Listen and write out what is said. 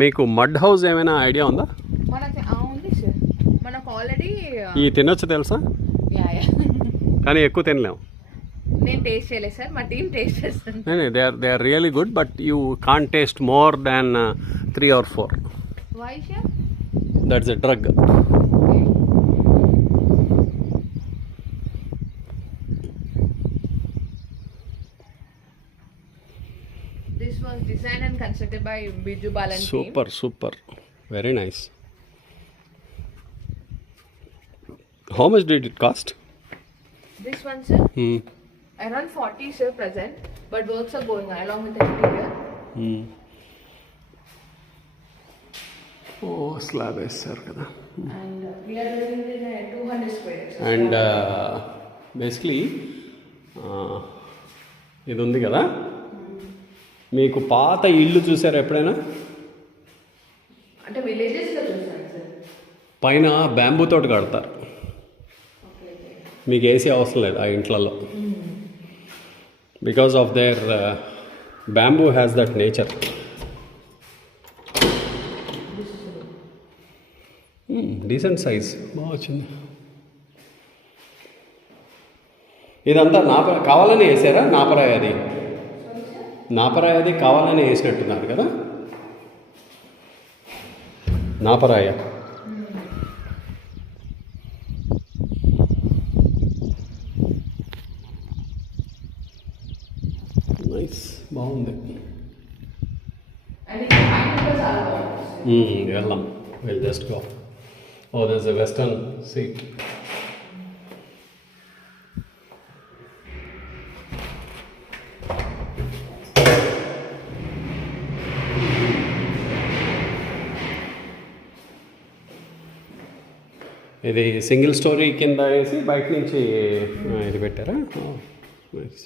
మీకు mud house ఏమైనా ఐడియా ఉందా? మనకి ఉంది సార్, మనకు ఆల్రెడీ ఈ తినొచ్చు తెలుసా, కానీ ఎక్కువ తినలేము. నేను టేస్ట్ చేయలేదు సార్, మా టీం టేస్ట్ చేస్తాను. They are really good, but you can't taste more than 3 or 4. Why sir? That's a drug. This was designed and constructed by Biju Balan team. Super. Very nice. How much did it cost? This one, sir? Around 40, sir, present. But works are going on along with the interior. Oh, slab వేస్తారు కదా. And we are living in a 200 square. And basically, ఇది ఉంది కదా, మీకు పాత ఇల్లు చూసారు ఎప్పుడైనా? అంటే విలేజెస్లో చూసాను సార్. పైన బ్యాంబూ తోటి కడతారు, మీకు ఏసీ అవసరం లేదు ఆ ఇంట్లలో. Because of their bamboo has that nature. Decent size, బాగా వచ్చింది. ఇదంతా కావాలని వేసారా? నాపరాయి అది కావాలని వేసినట్టున్నారు కదా, నాపరాయ. నైస్, బాగుంది. వెళ్దాం, will just go. Oh, there is a western seat. ఇది సింగిల్ స్టోరీ కింద వేసి బయట నుంచి ఇది పెట్టారా? నైస్.